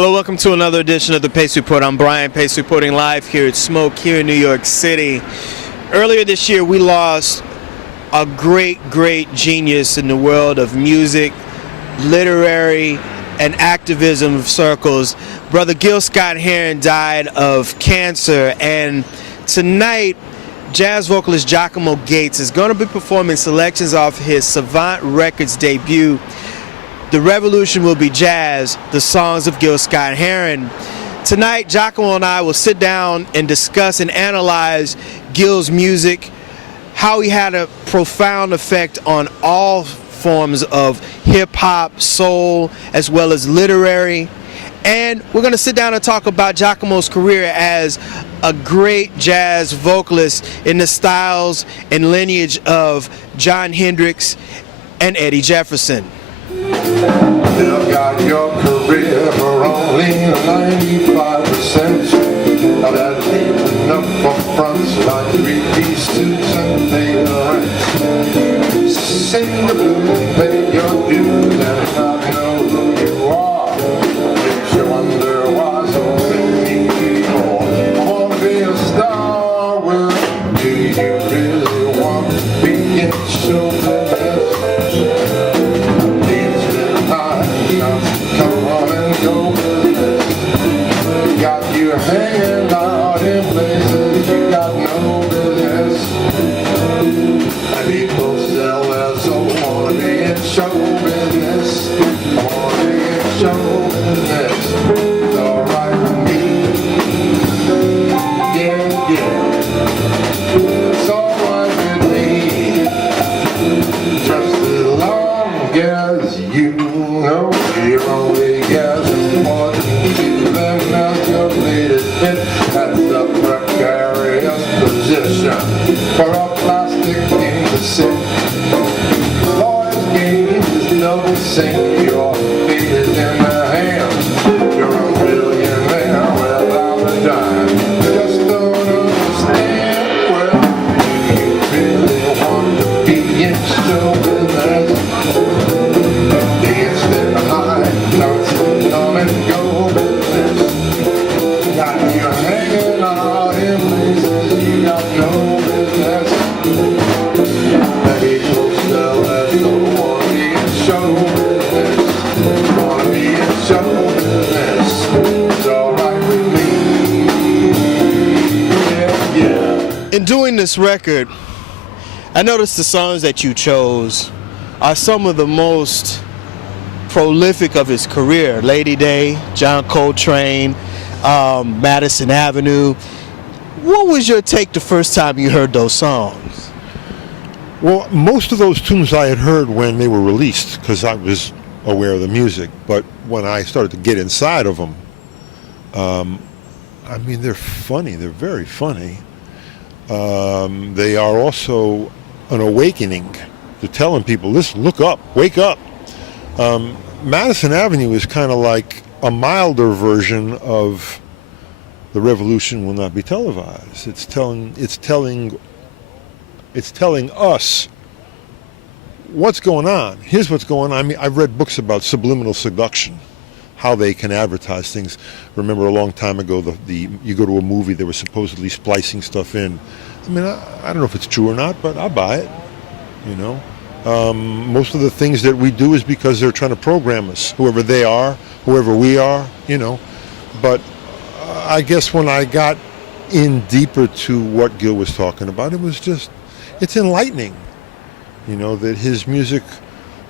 Hello, welcome to another edition of the Pace Report. I'm Brian, Pace reporting live here at Smoke here in New York City. Earlier this year, we lost a great genius in the world of music, literary, and activism circles. Brother Gil Scott-Heron died of cancer, and tonight, jazz vocalist Giacomo is going to be performing selections off his Savant Records debut, The Revolution Will Be Jazz, the songs of Gil Scott-Heron. Tonight, Giacomo and I will sit down and discuss and analyze Gil's music, how he had a profound effect on all forms of hip-hop, soul, as well as literary. And we're going to sit down and talk about Giacomo's career as a great jazz vocalist in the styles and lineage of John Hendrix and Eddie Jefferson. Still got your career for only 95%. Now that ain't enough for fronts like 3-piece suits and pay the rent. Sing the blues, pay your dues, and not know who you are. Makes you wonder why so many people want to be a star. Well, do you really want to be in show business? Come on and go business. Got you hanging out in places you got no business. And people still so wanna be in show business. Wanna be in show business. It's alright with me. Yeah. It's alright with me. Just as long as you know you're only guessing what to them as your latest hit. That's a precarious position for a plastic king to sit. Law's game is double sink. Your fate is in their hands. You're a millionaire without a dime. You just don't understand. Well, do you really want to be in show business? Come and go business. Got you hanging out in places you got no business. People still that don't want to be in show business. Want to be in show business. It's alright with me. Yeah. In doing this record, I noticed the songs that you chose are some of the most prolific of his career. Lady Day, John Coltrane, Madison Avenue. What was your take the first time you heard those songs? Well, most of those tunes I had heard when they were released because I was aware of the music, but when I started to get inside of them, I mean, they're funny. They're very funny. They are also an awakening to telling people, listen, look up, wake up. Madison Avenue is kind of like a milder version of The Revolution Will Not Be Televised. It's telling us what's going on. Here's what's going on. I mean, I've read books about subliminal seduction, how they can advertise things. Remember a long time ago, you go to a movie, they were supposedly splicing stuff in. I mean, I don't know if it's true or not, but I'll buy it, you know. Most of the things that we do is because they're trying to program us, whoever they are, whoever we are, you know. But I guess when I got in deeper to what Gil was talking about, it's enlightening, you know, that his music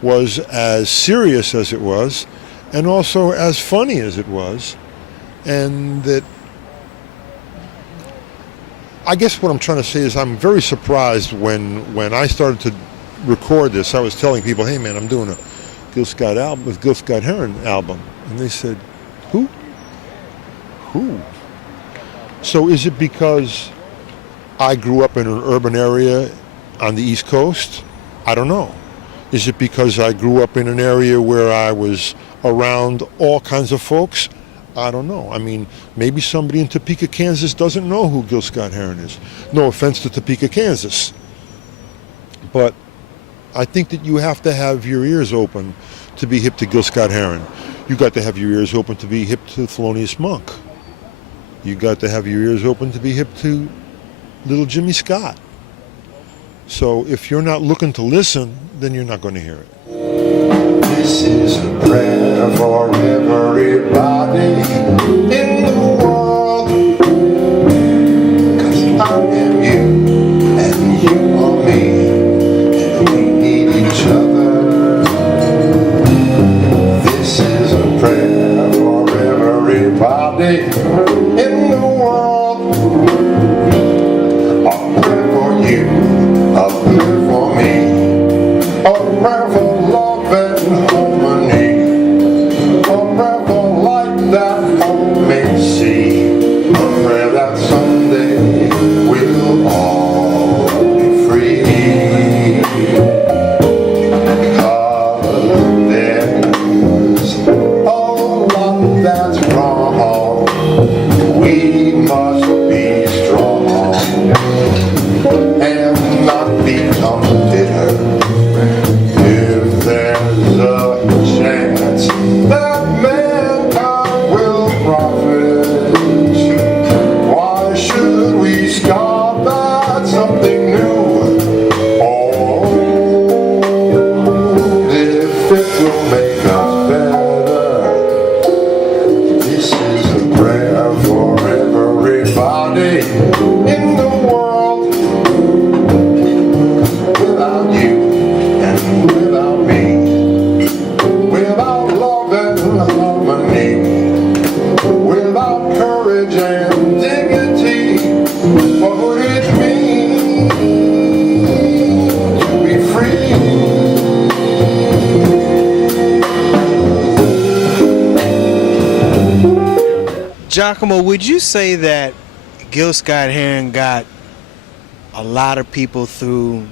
was as serious as it was and also as funny as it was, and that I guess what I'm trying to say is I'm very surprised when I started to record this. I was telling people, hey man, I'm doing a Gil Scott-Heron album, and they said, who? So is it because I grew up in an urban area on the East Coast? I don't know. Is it because I grew up in an area where I was around all kinds of folks? I don't know. I mean, maybe somebody in Topeka, Kansas doesn't know who Gil Scott-Heron is. No offense to Topeka, Kansas. But I think that you have to have your ears open to be hip to Gil Scott-Heron. You got to have your ears open to be hip to Thelonious Monk. You got to have your ears open to be hip to little Jimmy Scott. So if you're not looking to listen, then you're not going to hear it. This is a prayer for everybody in the world. 'Cause I am you and you are me, and we need each other. This is a prayer for everybody in the world. A prayer for you, a prayer for me, a prayer for love and harmony, a prayer for light that all may see, a prayer that someday we'll all be free. 'Cause there's a lot that's wrong, we must be strong and not become bitter. If there's a chance that mankind will profit, why should we scoff at something new? Oh, if it will make us better. This is a prayer for everybody in the world. Without you and without me, without love and harmony, without courage and dignity, what would it mean to be free? Giacomo, would you say that Gil Scott-Heron got a lot of people through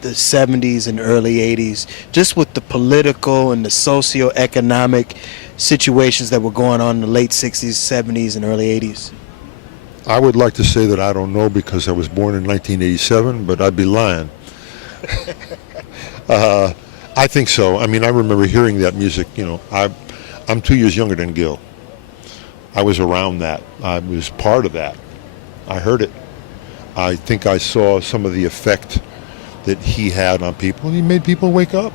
the 70s and early 80s, just with the political and the socio-economic situations that were going on in the late 60s, 70s, and early 80s? I would like to say that I don't know because I was born in 1987, but I'd be lying. I think so. I mean, I remember hearing that music. You know, I'm 2 years younger than Gil. I was around that. I was part of that. I heard it. I think I saw some of the effect that he had on people. He made people wake up.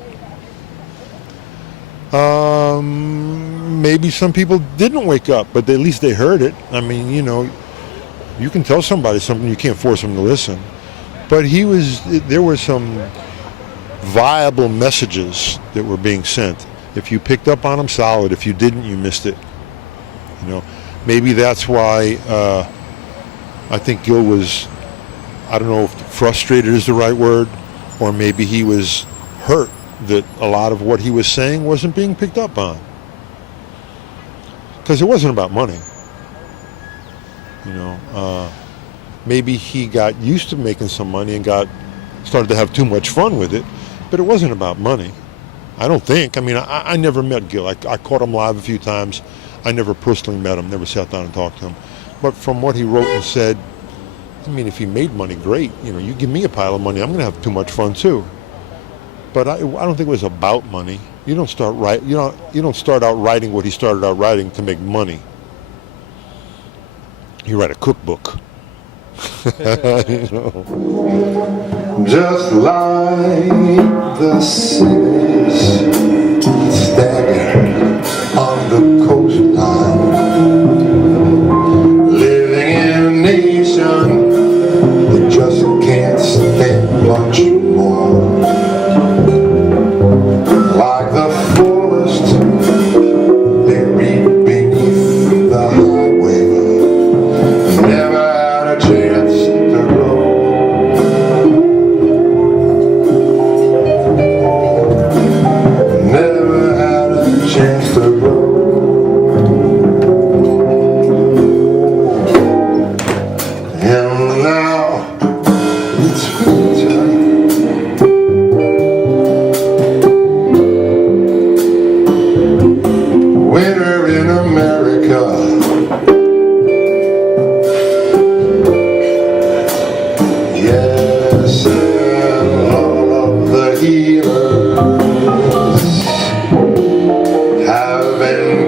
Maybe some people didn't wake up, but at least they heard it. I mean, you know, you can tell somebody something, you can't force them to listen. But there were some viable messages that were being sent. If you picked up on them, solid. If you didn't, you missed it. You know, maybe that's why I think Gil was, I don't know if frustrated is the right word, or maybe he was hurt that a lot of what he was saying wasn't being picked up on. Because it wasn't about money. You know, maybe he got used to making some money and started to have too much fun with it, but it wasn't about money. I don't think. I mean, I never met Gil. I caught him live a few times. I never personally met him, never sat down and talked to him. But from what he wrote and said, I mean, if he made money, great. You know, you give me a pile of money, I'm going to have too much fun too. But I don't think it was about money. You don't start out writing what he started out writing to make money. You write a cookbook. You know. Just like the cities stagger on the coastline, living in a nation that just can't stand much more. Like the forest buried beneath the highway, never had a chance to grow. Never had a chance to grow. And now it's winter. Winter in America. Yes, and all of the healers have been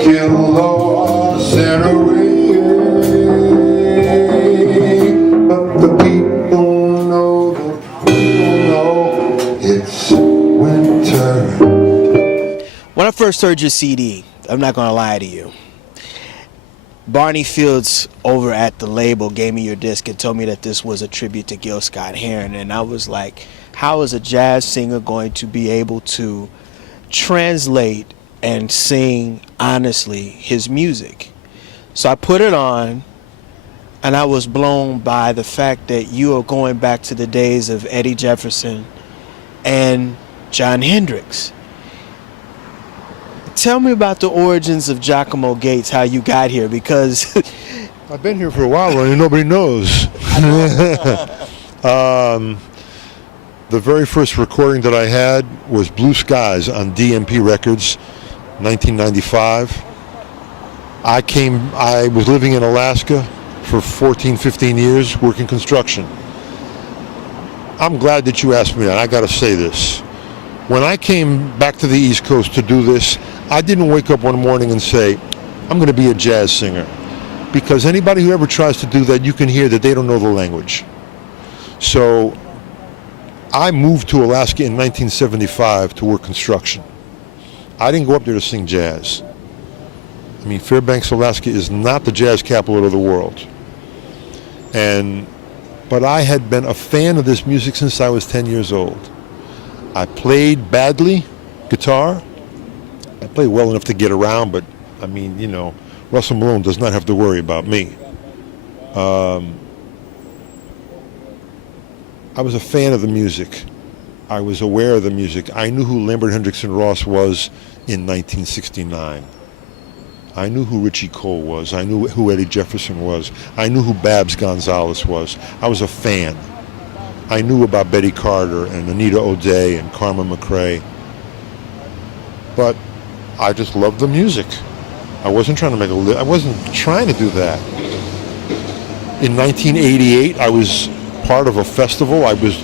first heard your CD, I'm not going to lie to you. Barney Fields over at the label gave me your disc and told me that this was a tribute to Gil Scott-Heron. And I was like, how is a jazz singer going to be able to translate and sing honestly his music? So I put it on, and I was blown by the fact that you are going back to the days of Eddie Jefferson and John Hendricks. Tell me about the origins of Giacomo Gates, how you got here, because I've been here for a while and nobody knows. The very first recording that I had was Blue Skies on DMP Records, 1995. I was living in Alaska for 14, 15 years, working construction. I'm glad that you asked me that. I got to say this. When I came back to the East Coast to do this, I didn't wake up one morning and say, I'm going to be a jazz singer. Because anybody who ever tries to do that, you can hear that they don't know the language. So I moved to Alaska in 1975 to work construction. I didn't go up there to sing jazz. I mean, Fairbanks, Alaska is not the jazz capital of the world. But I had been a fan of this music since I was 10 years old. I played badly, guitar. I played well enough to get around, but I mean, you know, Russell Malone does not have to worry about me. I was a fan of the music. I was aware of the music. I knew who Lambert Hendrickson Ross was in 1969. I knew who Richie Cole was. I knew who Eddie Jefferson was. I knew who Babs Gonzalez was. I was a fan. I knew about Betty Carter and Anita O'Day and Carmen McRae. But I just loved the music. I wasn't trying to make a living. I wasn't trying to do that. In 1988, I was part of a festival. I was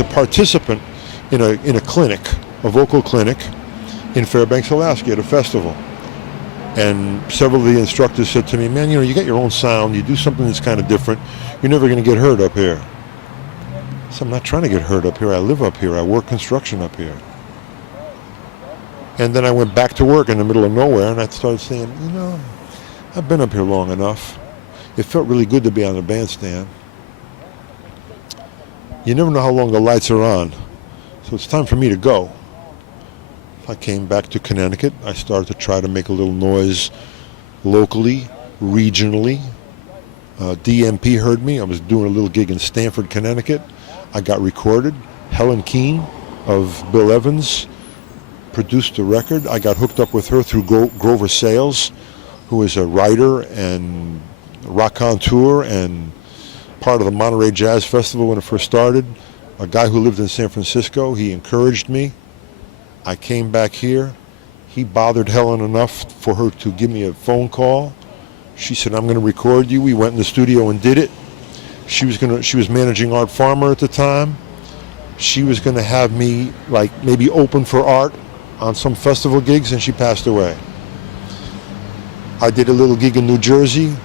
a participant in a clinic, a vocal clinic in Fairbanks, Alaska, at a festival. And several of the instructors said to me, man, you know, you got your own sound. You do something that's kind of different. You're never going to get heard up here. So I'm not trying to get heard up here. I live up here. I work construction up here. And then I went back to work in the middle of nowhere, and I started saying, you know, I've been up here long enough. It felt really good to be on the bandstand. You never know how long the lights are on, so it's time for me to go. I came back to Connecticut. I started to try to make a little noise locally, regionally. DMP heard me. I was doing a little gig in Stamford, Connecticut. I got recorded. Helen Keane of Bill Evans produced the record. I got hooked up with her through Grover Sales, who is a writer and raconteur and part of the Monterey Jazz Festival when it first started. A guy who lived in San Francisco. He encouraged me. I came back here. He bothered Helen enough for her to give me a phone call. She said, I'm going to record you. We went in the studio and did it. She was managing Art Farmer at the time. She was going to have me like maybe open for Art on some festival gigs, and she passed away. I did a little gig in New Jersey,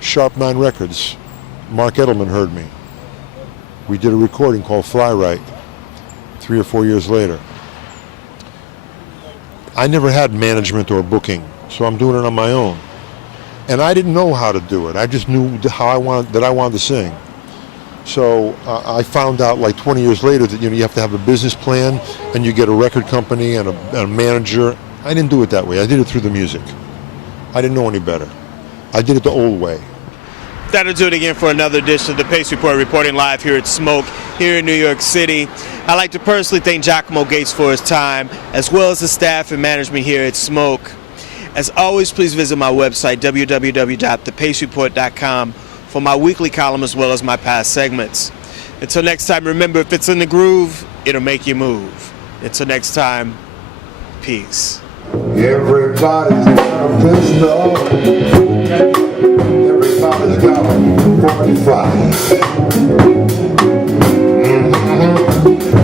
Sharp 9 Records. Mark Edelman heard me. We did a recording called Fly Right 3 or 4 years later. I never had management or booking, so I'm doing it on my own. And I didn't know how to do it. I just knew how I wanted to sing. So I found out like 20 years later that you have to have a business plan, and you get a record company and a manager. I didn't do it that way. I did it through the music. I didn't know any better. I did it the old way. That'll do it again for another edition of the Pace Report, reporting live here at Smoke, here in New York City. I'd like to personally thank Giacomo Gates for his time, as well as the staff and management here at Smoke. As always, please visit my website, www.thepacereport.com, for my weekly column as well as my past segments. Until next time, remember, if it's in the groove, it'll make you move. Until next time, peace. Everybody's got a pistol. Everybody's got a 45.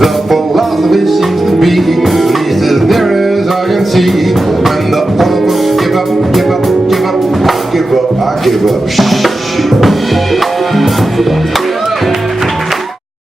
The philosophy seems to be, at least as near as I can see, when the other folks give up, give up, give up, I give up, I give up. Shh.